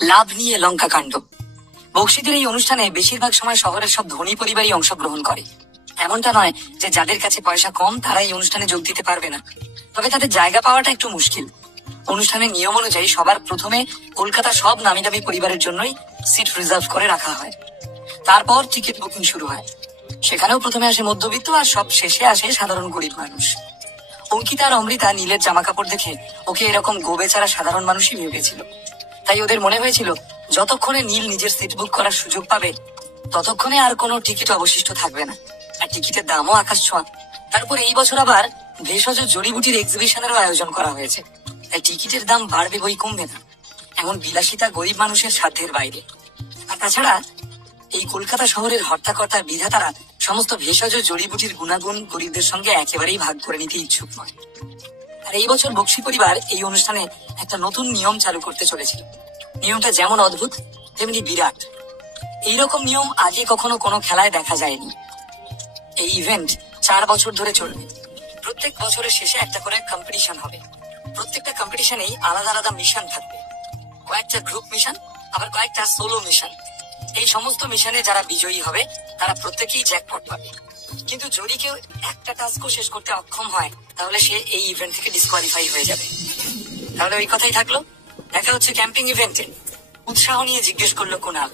লাভ নিয়ে লঙ্কা কাণ্ড। বক্সিদের এই অনুষ্ঠানে বেশিরভাগ সময় শহরের সব ধনী পরিবারই অংশগ্রহণ করে। এমনটা নয় যে যাদের কাছে পয়সা কম তারা এই অনুষ্ঠানে যোগ দিতে পারবে না, তবে তাদের জায়গা পাওয়াটা একটু মুশকিল। অনুষ্ঠানের নিয়ম অনুযায়ী সবার প্রথমে কলকাতা সব নামি দামি পরিবারের জন্যই সিট রিজার্ভ করে রাখা হয়। তারপর টিকিট বুকিং শুরু হয়। সেখানেও প্রথমে আসে মধ্যবিত্ত আর সব শেষে আসে সাধারণ গরিব মানুষ। অঙ্কিতা আর অমৃতা নীলের জামা কাপড় দেখে ওকে এরকম গোবেচারা সাধারণ মানুষই ভেবেছিল। তাই ওদের মনে হয়েছিল যতক্ষণে নীল নিজের সিট বুক করার সুযোগ পাবে ততক্ষণে আর কোনো টিকিট অবশিষ্ট থাকবে না। আর টিকিটের দামও আকাশ ছোঁয়া। তারপর এই বছর আবার ভেষজ জড়িবুটির এক্সিবিশনেরও আয়োজন করা হয়েছে, তাই টিকিটের দাম বাড়বে বই কমবে না। এমন বিলাসিতা গরিব মানুষের সাধ্যের বাইরে। আর তাছাড়া এই কলকাতা শহরের হর্তাকর্তার বিধাতারা সমস্ত ভেষজ জড়িবুটির গুণাগুণ গরিবদের সঙ্গে একেবারেই ভাগ করে নিতে ইচ্ছুক নয়। আর এই বছর বক্সি পরিবার এই অনুষ্ঠানে একটা নতুন নিয়ম চালু করতে চলেছিল। নিয়মটা যেমন অদ্ভুত তেমনি বিরাট। এইরকম নিয়ম আগে কখনো কোনো খেলায় দেখা যায়নি। এই ইভেন্ট 4 বছর ধরে চলবে। প্রত্যেক বছরের শেষে একটা করে কম্পিটিশন হবে। প্রত্যেকটা কম্পিটিশনেই আলাদা আলাদা মিশন থাকবে। কয়েকটা গ্রুপ মিশন, আবার কয়েকটা সোলো মিশন। এই সমস্ত মিশনে যারা বিজয়ী হবে তারা প্রত্যেকেই জ্যাকপট পাবে। কিন্তু যদি কেউ একটা টাস্কও শেষ করতে অক্ষম হয় তাহলে সে এই ইভেন্ট থেকে ডিসকোয়ালিফাই হয়ে যাবে। তাহলে ওই কথাই থাকলো, দেখা হচ্ছে ক্যাম্পিং ইভেন্টে। উৎসাহ নিয়ে জিজ্ঞেস করলো কুনাল।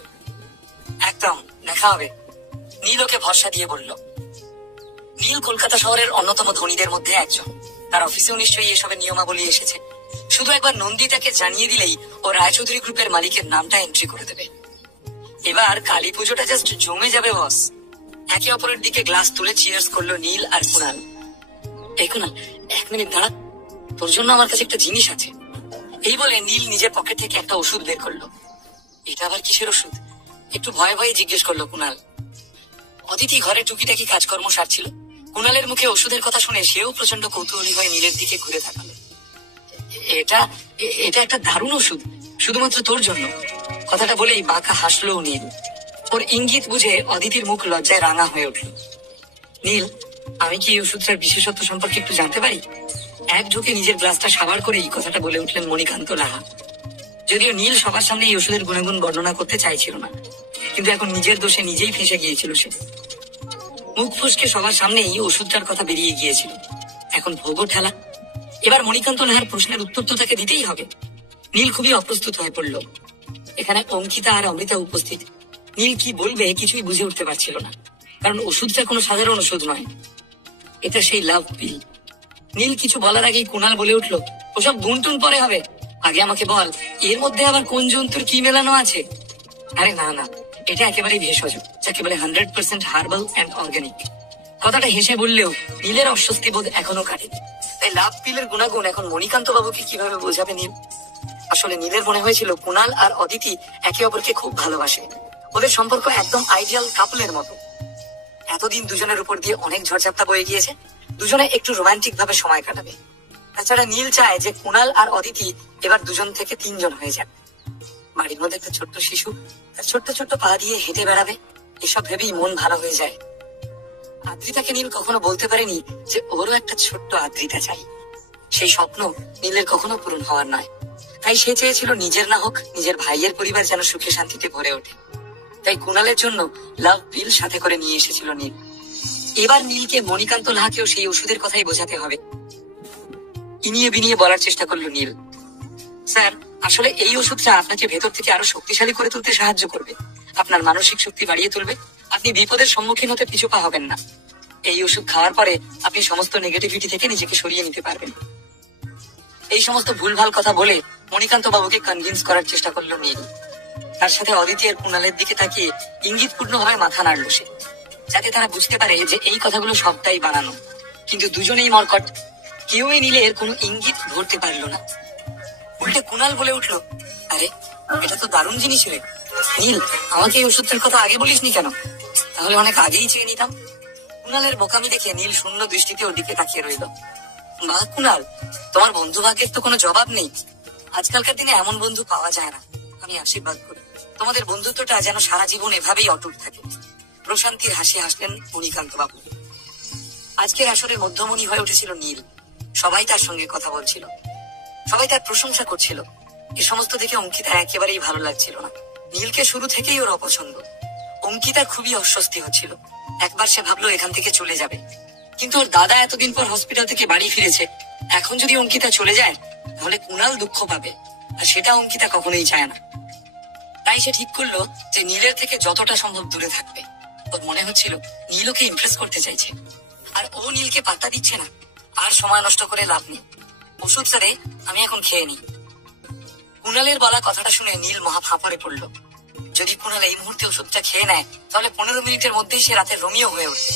একদম, দেখা হবে, নীল ওকে ভরসা দিয়ে বলল। নীল কলকাতা শহরের অন্যতম ধনীদের মধ্যে একজন। তার অফিসেও নিশ্চয়ই এসবের নিয়মাবলী এসেছে। শুধু একবার নন্দিতাকে জানিয়ে দিলেই ও রায়চৌধুরী গ্রুপের মালিকের নামটা এন্ট্রি করে দেবে। এবার কালী পুজোটা জাস্ট জমে যাবে বস। একে অপরের দিকে গ্লাস তুলে চিয়ার্স করলো নীল আর কুনাল। এই কুনাল, 1 মিনিট দাঁড়া, তোর জন্য আমার কাছে একটা জিনিস আছে। এই বলে নীল নিজের পকেট থেকে একটা ওষুধ বের করলো। এটা আবার কিসের ওষুধ? একটু ভয়ে ভয়ে জিজ্ঞেস করলো কুনাল। অদিতি ঘরে টুকিটাকি কাজকর্ম সারছিল। কুনালের মুখে ওষুধের কথা শুনে সেও প্রচন্ড কৌতূহলী হয়ে নীলের দিকে ঘুরে তাকালো। এটা এটা একটা দারুণ ওষুধ, শুধুমাত্র তোর জন্য। কথাটা বলেই বাঁকা হাসলো নীল। ওর ইঙ্গিত বুঝে অদিতির মুখ লজ্জায় রাঙা হয়ে উঠল। নীল, আমি কি এই ওষুধটার বিশেষত্ব সম্পর্কে একটু জানতে পারি? এক ঢুকে নিজের গ্লাসটা সাবার করে এই কথাটা বলে উঠলেন মণিকান্ত লাহা। যদিও নীল সবার সামনে এই ওষুধের গুণগুণ বর্ণনা করতে চাইছিল না, কিন্তু এখন নিজের দোষে নিজেই ফেঁসে গিয়েছিল সে। মুখ ফুসকে সবার সামনে এই ওষুধটার কথা বেরিয়ে গিয়েছিল। এখন ভোগও ঠেলা। এবার মণিকান্ত লাহার প্রশ্নের উত্তর তো তাকে দিতেই হবে। নীল খুবই অপ্রস্তুত হয়ে পড়ল। এখানে অঙ্কিতা আর অমৃতা উপস্থিত। নীল কি বলবে কিছুই বুঝে উঠতে পারছিল না, কারণ ওষুধটা কোনো সাধারণ ওষুধ নয়, এটা সেই লাভ পিল। নীল কিছু বলার আগেই কুনাল বলে উঠলো, ওসব গুনটুন পরে হবে, আগে আমাকে বল এর মধ্যে আবার কোন জন্তুর কি মেলানো আছে। আরে না না, এটা একেবারেই ভেষজ, যাকে বলে 100% হার্বাল অ্যান্ড অর্গানিক। কথাটা হেসে বললেও নীলের অস্বস্তি বোধ এখনো কাটেনি। তাই লাভ পিলের গুণাগুণ এখন মণিকান্ত বাবুকে কিভাবে বোঝাবে নীল? আসলে নীলের মনে হয়েছিল কুনাল আর অদিতি একে অপরকে খুব ভালোবাসে। ওদের সম্পর্ক একদম আইডিয়াল কাপলের মতো। এতদিন দুজনের উপর দিয়ে অনেক ঝড়ঝাপটা বয়ে গিয়েছে, দুজনে একটু রোমান্টিক ভাবে সময় কাটাবে। তাছাড়া নীল চায় যে কুনাল আর অদিতি এবার 2 থেকে 3 জন হয়ে যাবে। বাড়ির মধ্যে একটা ছোট্ট শিশু তার ছোট্ট ছোট্ট পা দিয়ে হেঁটে বেড়াবে, এসব ভেবেই মন ভালো হয়ে যায়। আদ্রিতাকে নীল কখনো বলতে পারেনি যে ওরও একটা ছোট্ট আদ্রিতা চাই। সেই স্বপ্ন নীলের কখনো পূরণ হওয়ার নয়। তাই সে চেয়েছিল নিজের না হোক, নিজের ভাইয়ের পরিবার যেন সুখে শান্তিতে ভরে ওঠে। তাই কুনালের জন্য লাভ পিল সাথে করে নিয়ে এসেছিল নীল। এবার নীলকে মণিকান্ত লাহাকেও সেই ওষুধের কথাই বোঝাতে হবে। ইনিয়ে বিনিয়ে বলার চেষ্টা করলো নীল, স্যার, আসলে এই ওষুধটা আপনাকে ভেতর থেকে আরো শক্তিশালী করে তুলতে সাহায্য করবে, আপনার মানসিক শক্তি বাড়িয়ে তুলবে। আপনি বিপদের সম্মুখীন হতে পিছু পা হবেন না। এই ওষুধ খাওয়ার পরে আপনি সমস্ত নেগেটিভিটি থেকে নিজেকে সরিয়ে নিতে পারবেন। এই সমস্ত ভুলভাল কথা বলে মণিকান্ত বাবুকে কনভিন্স করার চেষ্টা করলো নীল। তার সাথে অদিতি আর কুনালের দিকে তাকিয়ে ইঙ্গিতপূর্ণ ভাবে মাথা নাড়ল সে, যাতে তারা বুঝতে পারে যে এই কথাগুলো সবটাই বানানো। কিন্তু দুজনেই মরকট, কেউই নীলের কোনো ইঙ্গিত ধরতে পারলো না। উল্টে কুনাল বলে উঠলো, আরে এটা তো দারুণ জিনিস রে নীল, আমাকে এই ওষুধটার কথা আগে বলিসনি কেন? তাহলে অনেক আগেই চেয়ে নিতাম। কুনালের বোকামি দেখে নীল শূন্য দৃষ্টিতে ওর দিকে তাকিয়ে রইল। বাহ কুনাল, তোমার বন্ধু ভাগ্যের তো কোনো জবাব নেই। আজকালকার দিনে এমন বন্ধু পাওয়া যায় না। আমি আশীর্বাদ করি তোমাদের বন্ধুত্বটা যেন সারা জীবন এভাবেই অটুট থাকে। প্রশান্তির হাসি হাসলেন মণিকান্ত বাবু। আজকের আসরে মধ্যমণি হয়ে উঠেছিল নীল। সবাই তার সঙ্গে কথা বলছিল, সবাই তার প্রশংসা করছিল। এ সমস্ত দেখে অঙ্কিতার একেবারেই ভালো লাগছিল না। নীলকে শুরু থেকেই ওর অপছন্দ। অঙ্কিতার খুবই অস্বস্তি হচ্ছিল। একবার সে ভাবলো এখান থেকে চলে যাবে, কিন্তু ওর দাদা এতদিন পর হসপিটাল থেকে বাড়ি ফিরেছে। এখন যদি অঙ্কিতা চলে যায় তাহলে কুণাল দুঃখ পাবে, আর সেটা অঙ্কিতা কখনোই চায় না। তাই সে ঠিক করলো যে নীলের থেকে যতটা সম্ভব দূরে থাকবে। ওর মনে হচ্ছিল নীল ওকে ইমপ্রেস করতে চাইছে, আর ও নীলকে পাত্তা দিচ্ছে না। আর সময় নষ্ট করে লাভ নেই, ওষুধ স্যারে আমি এখন খেয়ে নিই। কুণালের বলা কথাটা শুনে নীল মহা ফাঁপড়ে পড়ল। যদি কুণাল এই মুহূর্তে ওষুধটা খেয়ে নেয় তাহলে 15 মিনিটের মধ্যেই সে রাতের রোমিও হয়ে উঠবে,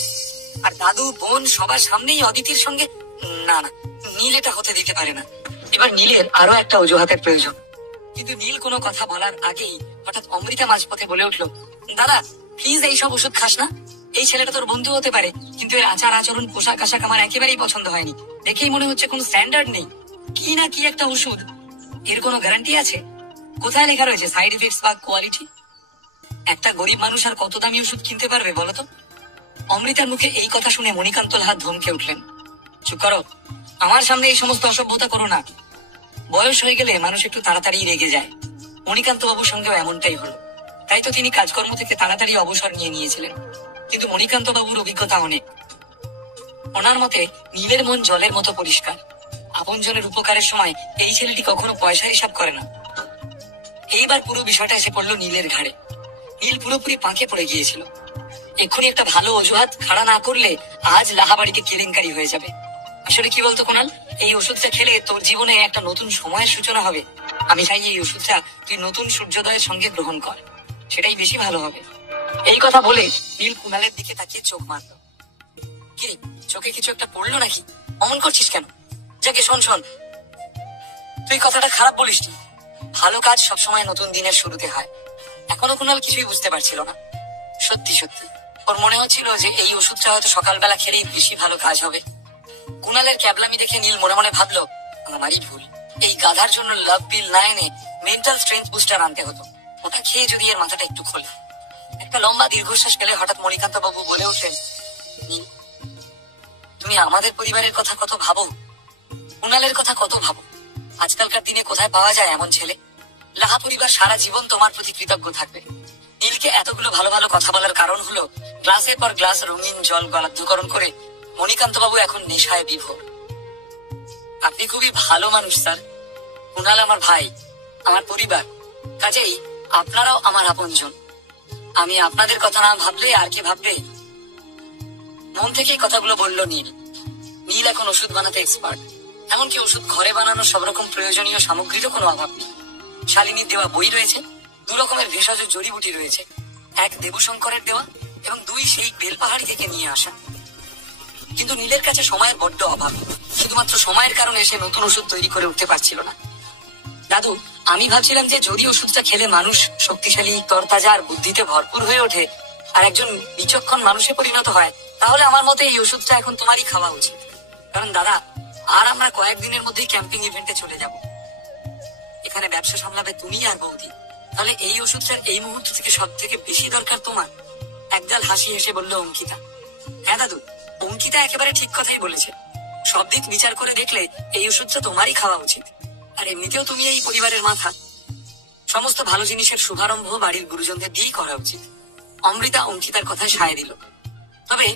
আর দাদু বোন সবার সামনেই অদিতির সঙ্গে। না না, নীল এটা হতে দিতে পারে না। এবার নীলের আরো একটা অজুহাতের প্রয়োজন। কিন্তু নীল কোনো কথা বলার আগেই হঠাৎ অমৃতা মাঝপথে বলে উঠলো, দাদা প্লিজ এইসব ওষুধ খাস না। এই ছেলেটা তোর বন্ধু হতে পারে, কিন্তু এর আচার আচরণ পোশাক আশাক আমার একেবারেই পছন্দ হয়নি। দেখেই মনে হচ্ছে কোনো স্ট্যান্ডার্ড নেই। কি না কি একটা ওষুধ, এর কোনো গ্যারান্টি আছে? কোথায় লেখা রয়েছে সাইড এফেক্টস বা কোয়ালিটি? একটা গরিব মানুষ আর কত দামি ওষুধ কিনতে পারবে বলতো? অমৃতার মুখে এই কথা শুনে মণিকান্ত লাহা ধমকে উঠলেন, চুপ করো, আমার সামনে এই সমস্ত অসভ্যতা করো না। বয়স হয়ে গেলে মানুষ একটু তাড়াতাড়ি রেগে যায়। মণিকান্ত বাবুর সঙ্গেও এমনটাই হলো। তাই তো তিনি কাজকর্ম থেকে তাড়াতাড়ি অবসর নিয়ে নিয়েছিলেন। কিন্তু মণিকান্ত বাবুর অভিজ্ঞতা অনেক। ওনার মতে নীলের মন জলের মতো পরিষ্কার। আপনজনের উপকারের সময় এই ছেলেটি কখনো পয়সার হিসাব করে না। এইবার পুরো বিষয়টা এসে পড়লো নীলের ঘাড়ে। নীল পুরোপুরি পাঁকে পড়ে গিয়েছিল। এক্ষুনি একটা ভালো অজুহাত খাড়া না করলে আজ লাহাবাড়িকে কেলেঙ্কারি হয়ে যাবে। আসলে কি বলতো কুণাল, এই ওষুধটা খেলে তোর জীবনে একটা নতুন সময়ের সূচনা হবে। আমি চাই এই ওষুধটা তুই নতুন সূর্যোদয়ের সঙ্গে গ্রহণ কর, সেটাই বেশি ভালো হবে। এই কথা বলে নীল কুণালের দিকে তাকিয়ে চোখ মারল। কি চোখে কিছু একটা পড়লো নাকি? অমন করছিস কেন? যাকে শোন শোন, তুই কথাটা খারাপ বলিসনি। ভালো কাজ সবসময় নতুন দিনের শুরুতে হয়। এখনো কুণাল কিছুই বুঝতে পারছিল না। সত্যি সত্যি ওর মনে হচ্ছিল যে এই ওষুধটা হয়তো সকালবেলা খেলেই বেশি ভালো কাজ হবে। কুণালের ক্যাবলামি দেখে নীল মনে মনে ভাবলো, আমারই ভুল। এই গাধার জন্য লাভ পিল না এনে মেন্টাল স্ট্রেংথ বুস্টার আনতে হতো। ওটা খেয়ে যদি এর মাথাটা একটু খোলে। একটা লম্বা দীর্ঘশ্বাস ফেলে হঠাৎ মণিকান্ত বাবু বলে উঠলেন, নীল তুমি আমাদের পরিবারের কথা কত ভাবো, কুণালের কথা কত ভাবো। আজকালকার দিনে কোথায় পাওয়া যায় এমন ছেলে? লাহা পরিবার সারা জীবন তোমার প্রতি কৃতজ্ঞ থাকবে। নীলকে এতগুলো ভালো ভালো কথা বলার কারণ হলো গ্লাসের পর গ্লাস রঙিন জল গলাধকরণ করে মণিকান্ত বাবু এখন নেশায় বিভোর। আপনি খুবই ভালো মানুষ স্যার। কুণাল আমার ভাই, আমার পরিবার, কাজেই আপনারাও আমার আপনজন। আমি আপনাদের কথা না ভাবলে আর কে ভাববে? মন থেকে এই কথাগুলো বলল নীল। নীল এখন ওষুধ বানাতে এক্সপার্ট। এমনকি ওষুধ ঘরে বানানোর সব রকম প্রয়োজনীয় সামগ্রীরও কোনো অভাব নেই। শালিনীর দেওয়া বই রয়েছে, 2 রকমের ভেষজ জড়িবুটি রয়েছে, 1 দেবশঙ্করের দেওয়া এবং 2 সেই বেলপাহাড়ি থেকে নিয়ে আসা। কিন্তু নীলের কাছে সময়ের বড্ড অভাব। শুধুমাত্র সময়ের কারণে সে নতুন ওষুধ তৈরি করে উঠতে পারছিল না। দাদু, আমি ভাবছিলাম যে যদি ওষুধটা খেলে মানুষ শক্তিশালী, তরতাজা আর বুদ্ধিতে ভরপুর হয়ে ওঠে আর একজন বিচক্ষণ মানুষে পরিণত হয়, তাহলে আমার মতে এই ওষুধটা এখন তোমারই খাওয়া উচিত। কারণ দাদা, আর আমরা কয়েকদিনের মধ্যেই ক্যাম্পিং ইভেন্টে চলে যাব। এখানে ব্যবসা সামলাবে তুমি আর বৌদি। তাহলে এই ওষুধটার এই মুহূর্ত থেকে সব থেকে বেশি দরকার তোমার। একগাল হাসি হেসে বলল অঙ্কিতা। হ্যাঁ দাদু, অঙ্কিতা একেবারে ঠিক কথাই বলেছে। সব দিক বিচার করে দেখলে এই ওষুধটা তোমারই খাওয়া উচিত। আর এমনিতেও তুমি এই পরিবারের মাথা। সমস্ত ভালো জিনিসের শুভারম্ভ বাড়ির গুরুজনদের দিয়েই করা উচিত। অমৃতা অঙ্কিতার কথায় সায় দিল। তবে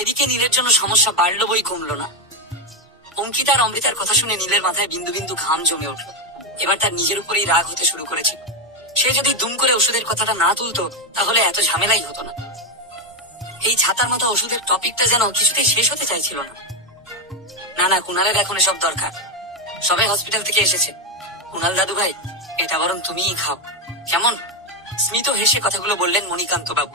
এদিকে নীলের জন্য সমস্যা বাড়লো বই কমলো না। অঙ্কিতা আর অমৃতার কথা শুনে নীলের মাথায় বিন্দু বিন্দু ঘাম জমে উঠল। এবার তার নিজের উপরেই রাগ হতে শুরু করেছিল। সে যদি দুম করে ওষুধের কথাটা না তুলতো তাহলে এত ঝামেলাই হতো না। এই ছাতার মতো ওষুধের টপিকটা যেন কিছুতেই শেষ হতে চাইছিল না। না না, কুণালের এখন এসব দরকার। সবাই হসপিটাল থেকে এসেছে। কুণাল দাদু ভাই, এটা বরং তুমিই খাও, কেমন? স্মিত হেসে কথাগুলো বললেন মণিকান্ত বাবু।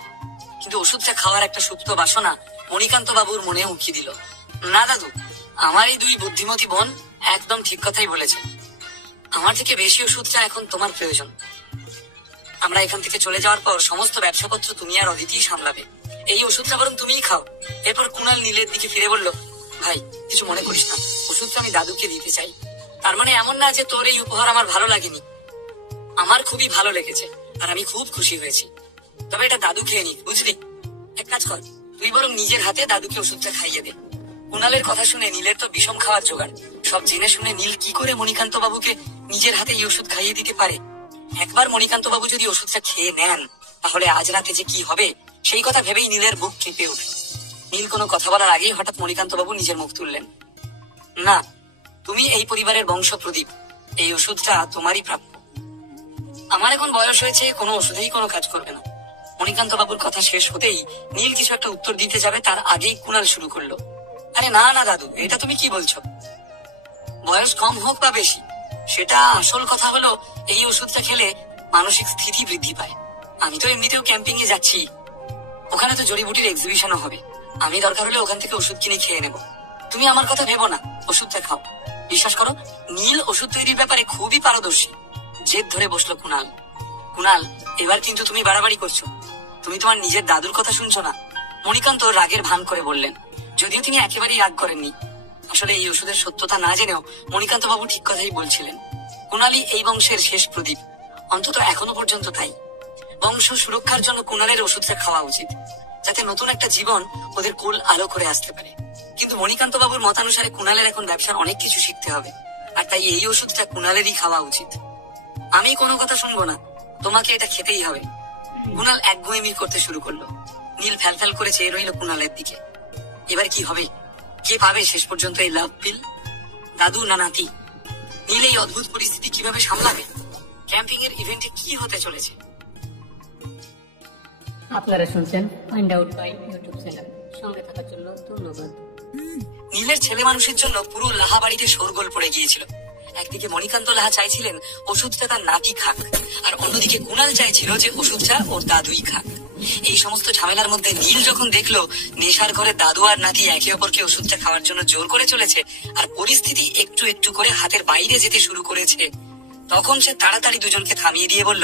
কিন্তু ওষুধটা খাওয়ার একটা সুপ্ত বাসনা মণিকান্ত বাবুর মনে উঁকি দিল। না দাদু, আমার এই 2 বুদ্ধিমতী বোন একদম ঠিক কথাই বলেছে। আমার থেকে বেশি ওষুধটা এখন তোমার প্রয়োজন। আমরা এখান থেকে চলে যাওয়ার পর সমস্ত ব্যবসাপত্র তুমি আর অদিতিই সামলাবে। এই ওষুধটা বরং তুমিই খাও। এরপর কুণাল নীলের দিকে ফিরে বলল, ভাই কিছু মনে করিস না, ওষুধটা আমি দাদুকে দিতে চাই। তার মানে এমন না যে তোর এই উপহার আমার ভালো লাগেনি। আমার খুবই ভালো লেগেছে আর আমি খুব খুশি হয়েছি। তবে এটা দাদু খেয়ে নিক, বুঝলি? এক কাজ কর, তুই বরং নিজের হাতে দাদুকে ওষুধটা খাইয়ে দে। কুণালের কথা শুনে নীলের তো বিষম খাওয়ার জোগাড়। সব জেনে শুনে নীল কি করে মণিকান্ত বাবুকে নিজের হাতে এই ওষুধ খাইয়ে দিতে পারে। একবার মণিকান্ত বাবু যদি ওষুধটা খেয়ে নেন, তাহলে আজ রাতে যে কি হবে সেই কথা ভেবেই নীলের বুক কেঁপে উঠল। নীল কোনো কথা বলার আগেই হঠাৎ মণিকান্ত বাবু নিজের মুখ তুললেন। না, তুমি এই পরিবারের বংশ প্রদীপ, এই ওষুধটা তোমারই প্রাপ্য। আমার এখন বয়স হয়েছে, কোনো ওষুধেই কোনো কাজ করবে না। মণিকান্ত বাবুর কথা শেষ হতেই নীল কিছু একটা উত্তর দিতে যাবে, তার আগেই কুণাল শুরু করলো। আরে না না দাদু, এটা তুমি কি বলছো? বয়স কম হোক বা বেশি, সেটা আসল কথা হলো এই ওষুধটা খেলে মানসিক স্থিতি বৃদ্ধি পায়। আমি তো এমনিতেও ক্যাম্পিং এ যাচ্ছি, ওখানে তো জড়িবুটির এক্সিবিশনও হবে। আমি দরকার হলে ওখান থেকে ওষুধ কিনে খেয়ে নেব। তুমি আমার কথা ভেবো না, ওষুধটা খাও। বিশ্বাস করো, নীল ওষুধ তৈরির ব্যাপারে খুবই পারদর্শী। জেদ ধরে বসলো কুণাল। কুণাল, এবার কিন্তু তুমি বাড়াবাড়ি করছো। তুমি তোমার নিজের দাদুর কথা শুনছো না। মণিকান্ত রাগের ভান করে বললেন, যদিও তিনি একেবারেই রাগ করেননি। আসলে এই ওষুধের সত্যতা না জেনেও মণিকান্ত বাবু ঠিক কথাই বলছিলেন। কুণালই এই বংশের শেষ প্রদীপ, অন্তত এখনো পর্যন্ত তাই। বংশ সুরক্ষার জন্য কুণালের ওষুধটা খাওয়া উচিত, যাতে নতুন একটা জীবন ওদের কোল আলো করে আসতে পারে। কিন্তু মণিকান্ত বাবুর মতানুসারে কুণালের এখন ব্যবসার অনেক কিছু শিখতে হবে, আর তাই এই ওষুধটা কুণালেরই খাওয়া উচিত। আমি কোনো কথা শুনবো না, তোমাকে এটা খেতেই হবে। কুণাল একগুঁয়েমি করতে শুরু করলো। নীল ফ্যাল করে চেয়ে রইল কুণালের দিকে। এবার কি হবে? কে পাবে শেষ পর্যন্ত এই লাভ পিল, দাদু না নাতি? নীল এই অদ্ভুত পরিস্থিতি কিভাবে সামলাবে? ক্যাম্পিং এর ইভেন্টে কি হতে চলেছে? আপনারা শুনছেন find out by YouTube channel. সঙ্গে থাকার জন্য ধন্যবাদ। নীলের ছেলে মানুষের জন্য পুরো লাহা বাড়িতে শোরগোল পড়ে গিয়েছিল। একদিকে মণিকান্ত লাহা চাইছিলেন ওষুধটা তার নাতি খাক, আর অন্যদিকে কুণাল চাইছিল যে ওষুধটা ওর দাদুই খাক। এই সমস্ত ঝামেলার মধ্যে নীল যখন দেখলো নেশার ঘরে দাদু আর নাতি একে অপরকে ওষুধটা খাওয়ার জন্য জোর করে চলেছে, আর পরিস্থিতি একটু একটু করে হাতের বাইরে যেতে শুরু করেছে, তখন সে তাড়াতাড়ি দুজনকে থামিয়ে দিয়ে বলল,